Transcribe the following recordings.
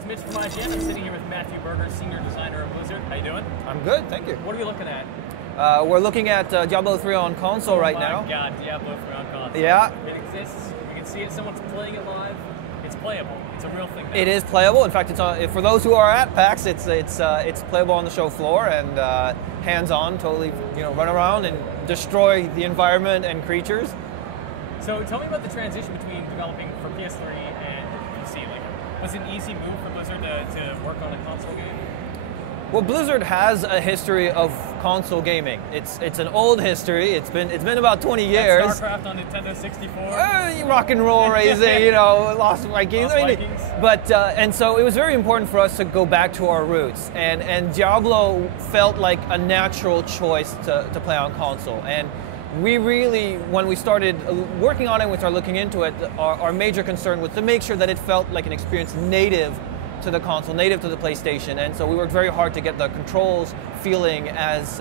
It's Mitch from IGN. I'm sitting here with Matther Berger, Senior Designer of Blizzard. How you doing? I'm good, thank you. What are we looking at? We're looking at Diablo 3 on console right now. Oh my god, Diablo 3 on console. Yeah. It exists. You can see it. Someone's playing it live. It's playable. It's a real thing now. It is playable. In fact, it's for those who are at PAX, it's playable on the show floor and hands-on. Totally, run around and destroy the environment and creatures. So tell me about the transition between developing for PS3 and PC. Was it an easy move for Blizzard to work on a console game? Well, Blizzard has a history of console gaming. It's an old history. It's been about 20 years. StarCraft on Nintendo 64. Rock and roll racing, Lost Vikings. Vikings. But and so it was very important for us to go back to our roots, and Diablo felt like a natural choice to play on console. And we really, when we started working on it, we started looking into it, our major concern was to make sure that it felt like an experience native to the console, native to the PlayStation. And so we worked very hard to get the controls feeling as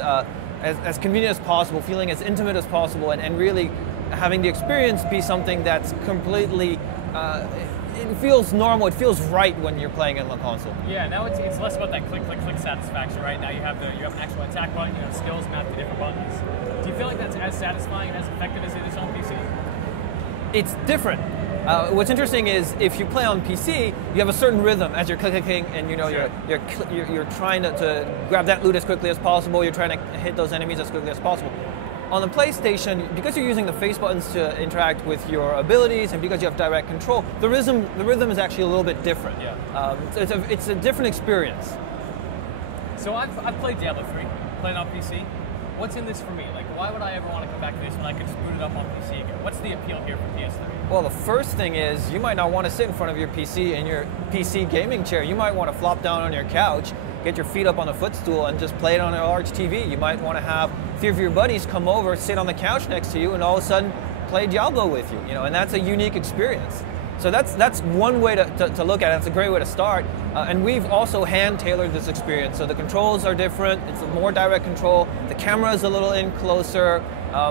convenient as possible, feeling as intimate as possible, and really having the experience be something that's completely, it feels normal, it feels right when you're playing it on the console. Yeah, now it's less about that click, click, click satisfaction, right? Now you have an actual attack button, skills mapped to different buttons. Do you feel like that's as satisfying and as effective as it is on PC? It's different. What's interesting is if you play on PC, you have a certain rhythm as you're clicking, and Sure. you're trying to grab that loot as quickly as possible. You're trying to hit those enemies as quickly as possible. On the PlayStation, because you're using the face buttons to interact with your abilities, and because you have direct control, the rhythm is actually a little bit different. Yeah. So it's a different experience. So I've played Diablo 3, played on PC. What's in this for me? Why would I ever want to come back to this when I could just boot it up on PC again? What's the appeal here for PS3? Well, the first thing is you might not want to sit in front of your PC in your PC gaming chair. You might want to flop down on your couch, get your feet up on a footstool, and just play it on a large TV. You might want to have a few of your buddies come over, sit on the couch next to you, and all of a sudden play Diablo with you. And that's a unique experience. So that's one way to look at it. It's a great way to start. And we've also hand-tailored this experience. So the controls are different. It's a more direct control. The camera is a little in closer.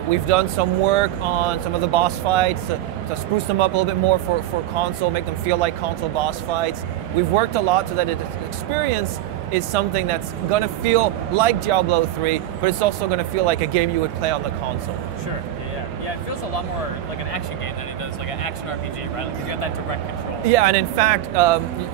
We've done some work on some of the boss fights to spruce them up a little bit more for console, make them feel like console boss fights. We've worked a lot so that the experience is something that's going to feel like Diablo 3, but it's also going to feel like a game you would play on the console. Sure. Yeah, it feels a lot more like an action game than it does like an action RPG, right? Because you have that direct control. Yeah, and in fact,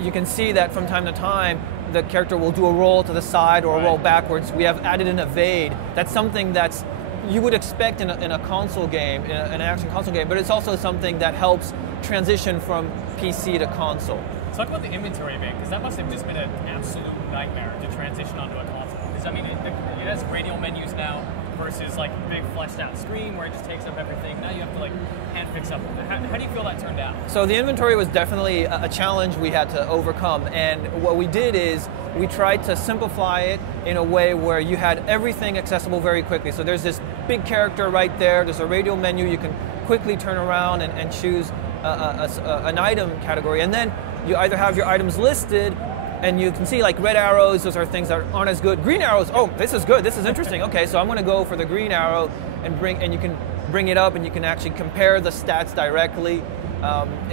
you can see that from time to time, the character will do a roll to the side or a roll backwards. We have added an evade. That's something that's you would expect in a console game, in an action console game, but it's also something that helps transition from PC to console. Talk about the inventory bit, because that must have just been an absolute nightmare to transition onto a console. Because it has radial menus now versus like a big fleshed out screen where it just takes up everything. Now you have to hand fix up. How do you feel that turned out? So the inventory was definitely a challenge we had to overcome, and what we did is we tried to simplify it in a way where you had everything accessible very quickly. So there's this big character right there, there's a radial menu, you can quickly turn around and choose an item category, and then you either have your items listed, and you can see like red arrows, those are things that aren't as good. Green arrows, oh, this is good, this is interesting. Okay, so I'm going to go for the green arrow and you can bring it up and you can actually compare the stats directly.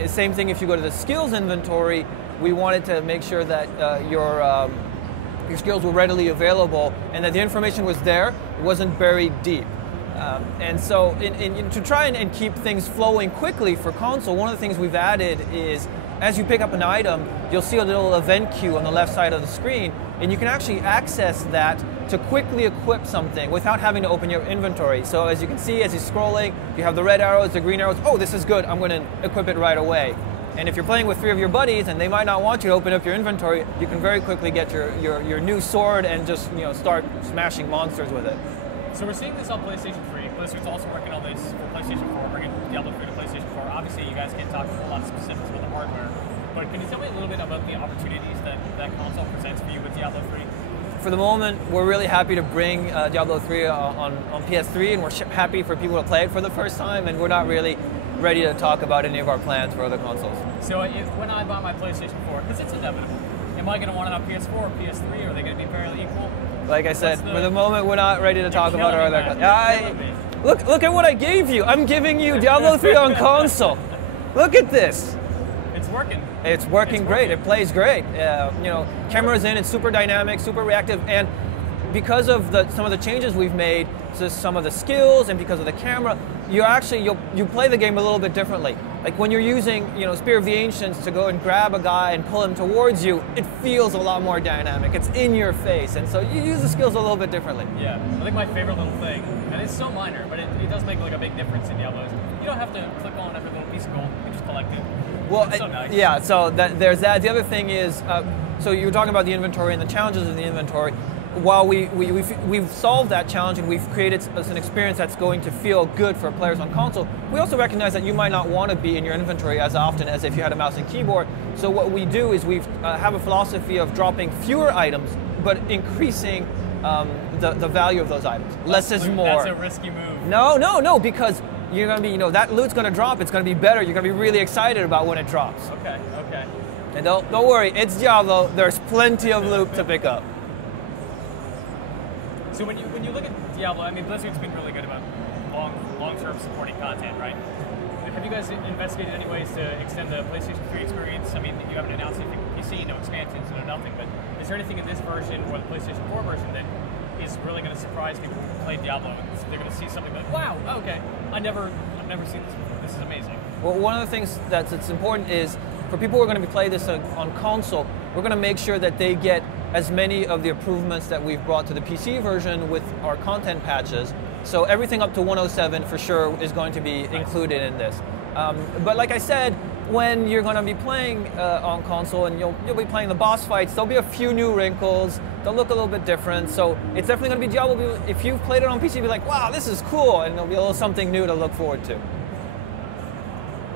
Same thing if you go to the skills inventory, we wanted to make sure that your skills were readily available and that the information was there, it wasn't buried deep. And so to try and keep things flowing quickly for console, one of the things we've added is as you pick up an item, you'll see a little event queue on the left side of the screen, and you can actually access that to quickly equip something without having to open your inventory. So as you can see, as you're scrolling, you have the red arrows, the green arrows. Oh, this is good, I'm going to equip it right away. And if you're playing with 3 of your buddies and they might not want you to open up your inventory, you can very quickly get your new sword and just start smashing monsters with it. So we're seeing this on PlayStation 3. Blizzard's also working on this for PlayStation 4, bringing Diablo 3 to PlayStation 4. Obviously, you guys can't talk a lot of specifics about the hardware, but can you tell me a little bit about the opportunities that console presents for you with Diablo 3? For the moment, we're really happy to bring Diablo 3 on PS3, and we're happy for people to play it for the first time, and we're not really ready to talk about any of our plans for other consoles. So when I buy my PlayStation 4, because it's inevitable, am I going to want it on PS4 or PS3, or are they going to be fairly equal? Like I said, for the moment, we're not ready to talk about our other consoles. Look at what I gave you. I'm giving you Diablo 3 on console. Look at this. It's working. It's working great. It plays great. Camera's in. It's super dynamic, super reactive, and because of some of the changes we've made to some of the skills, and because of the camera, you play the game a little bit differently. Like when you're using Spear of the Ancients to go and grab a guy and pull him towards you, it feels a lot more dynamic. It's in your face, and so you use the skills a little bit differently. Yeah, I think my favorite little thing, and it's so minor, but it does make like a big difference in Diablo. You don't have to click on every little piece of gold; you just collect it. Well, it's so nice. Yeah. So there's that. The other thing is, so you were talking about the inventory and the challenges of the inventory. While we've solved that challenge and we've created an experience that's going to feel good for players on console, we also recognize that you might not want to be in your inventory as often as if you had a mouse and keyboard. So what we do is we have a philosophy of dropping fewer items, but increasing the value of those items. Less is more. That's a risky move. No, because you're going to be, that loot's going to drop. It's going to be better. You're going to be really excited about when it drops. Okay. And don't worry, it's Diablo. There's plenty of loot to pick up. So when you look at Diablo, I mean, Blizzard's been really good about long-term supporting content, right? Have you guys investigated any ways to extend the PlayStation 3 experience? I mean, you haven't announced anything for PC, no expansions, no nothing, but is there anything in this version or the PlayStation 4 version that is really going to surprise people who play Diablo and they're going to see something like, wow, okay, I've never seen this before. This is amazing. Well, one of the things that's important is for people who are going to be playing this on console, we're going to make sure that they get as many of the improvements that we've brought to the PC version with our content patches. So everything up to 107 for sure is going to be included in this. But like I said, when you're going to be playing on console and you'll be playing the boss fights, there'll be a few new wrinkles. They'll look a little bit different. So it's definitely going to be Diablo. If you've played it on PC, you'll be like, wow, this is cool. And there'll be a little something new to look forward to.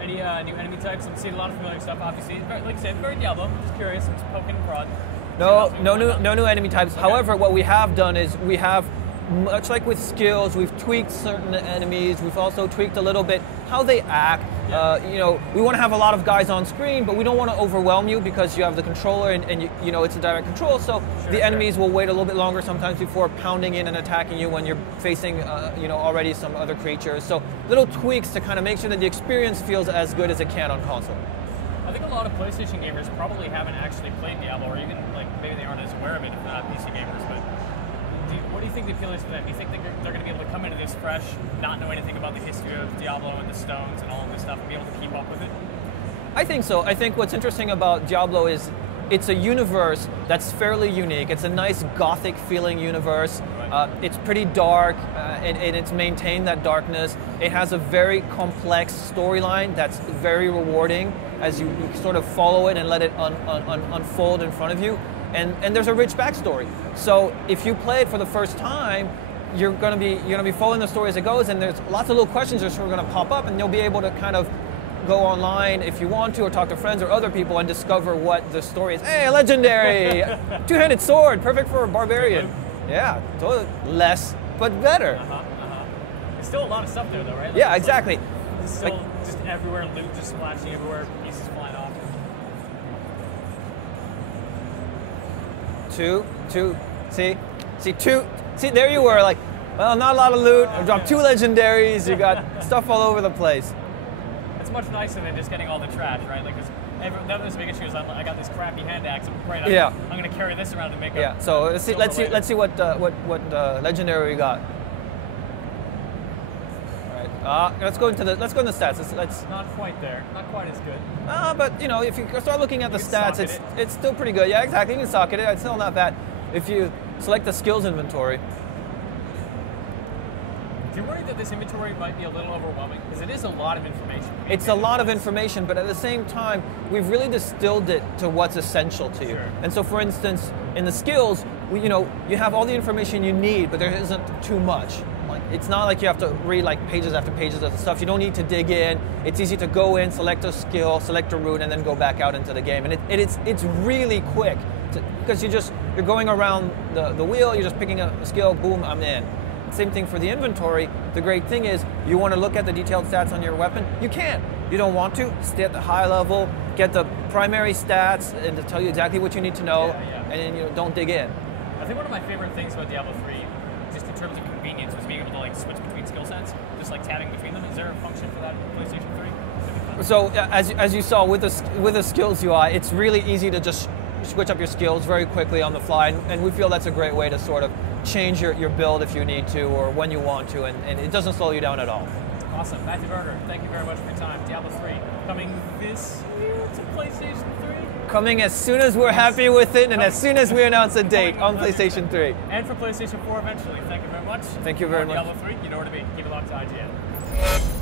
Any new enemy types? I'm seeing a lot of familiar stuff, obviously. Like I said, very Diablo. Just curious. I'm just poking and prod. No new enemy types. Okay. However, what we have done is we have, much like with skills, we've tweaked certain enemies. We've also tweaked a little bit how they act. Yeah. We want to have a lot of guys on screen, but we don't want to overwhelm you because you have the controller and it's a direct control. So the enemies will wait a little bit longer sometimes before pounding in and attacking you when you're facing already some other creatures. So little tweaks to kind of make sure that the experience feels as good as it can on console. I think a lot of PlayStation gamers probably haven't actually played Diablo, or even maybe they aren't as aware of it if they're not PC gamers. But what do you think the appeal is to them? Do you think they're going to be able to come into this fresh, not know anything about the history of Diablo and the stones and all of this stuff, and be able to keep up with it? I think so. I think what's interesting about Diablo is it's a universe that's fairly unique. It's a nice gothic feeling universe. Right. It's pretty dark, and it's maintained that darkness. It has a very complex storyline that's very rewarding as you sort of follow it and let it unfold in front of you. And there's a rich backstory. So if you play it for the first time, you're gonna be following the story as it goes, and there's lots of little questions that are gonna pop up, and you'll be able to kind of go online if you want to, or talk to friends or other people and discover what the story is. Hey, a legendary two-handed sword, perfect for a barbarian. Yeah, totally. Less, but better. There's still a lot of stuff there, though, right? Like, yeah, exactly. It's still just everywhere, loot just splashing everywhere, pieces flying off. Two. See, there you were, like, well, not a lot of loot. I dropped 2 legendaries. You got stuff all over the place. It's much nicer than just getting all the trash, right? Like, that was the big issue. Is I got this crappy hand axe. I'm going to carry this around to make up. Yeah. So let's see what legendary we got. All right. Let's go into the stats. Let's not quite there. Not quite as good. But if you start looking at the stats, it's still pretty good. Yeah, exactly. You can socket it. It's still not bad. If you select the skills inventory. Do you worry that this inventory might be a little overwhelming? Because it is a lot of information. It's a lot of information, but at the same time, we've really distilled it to what's essential to you. Sure. And so, for instance, in the skills, you have all the information you need, but there isn't too much. Like, it's not like you have to read like pages after pages of the stuff. You don't need to dig in. It's easy to go in, select a skill, select a route, and then go back out into the game. And it's really quick because you're going around the wheel. You're just picking a skill. Boom, I'm in. Same thing for the inventory. The great thing is you want to look at the detailed stats on your weapon. You can. You don't want to. Stay at the high level, get the primary stats, and to tell you exactly what you need to know, and then don't dig in. I think one of my favorite things about Diablo 3, just in terms of convenience, was being able to switch between skill sets, just like tabbing between them. Is there a function for that in PlayStation 3? So as you saw with the skills UI, it's really easy to just switch up your skills very quickly on the fly, and we feel that's a great way to sort of change your build if you need to or when you want to, and it doesn't slow you down at all. Awesome. Matther Berger, thank you very much for your time. Diablo 3 coming this year to PlayStation 3? Coming as soon as we're happy with it and as soon as we announce a date on PlayStation 3. And for PlayStation 4 eventually. Thank you very much. Thank you very much. Diablo 3, you know where to be. Keep it locked to IGN.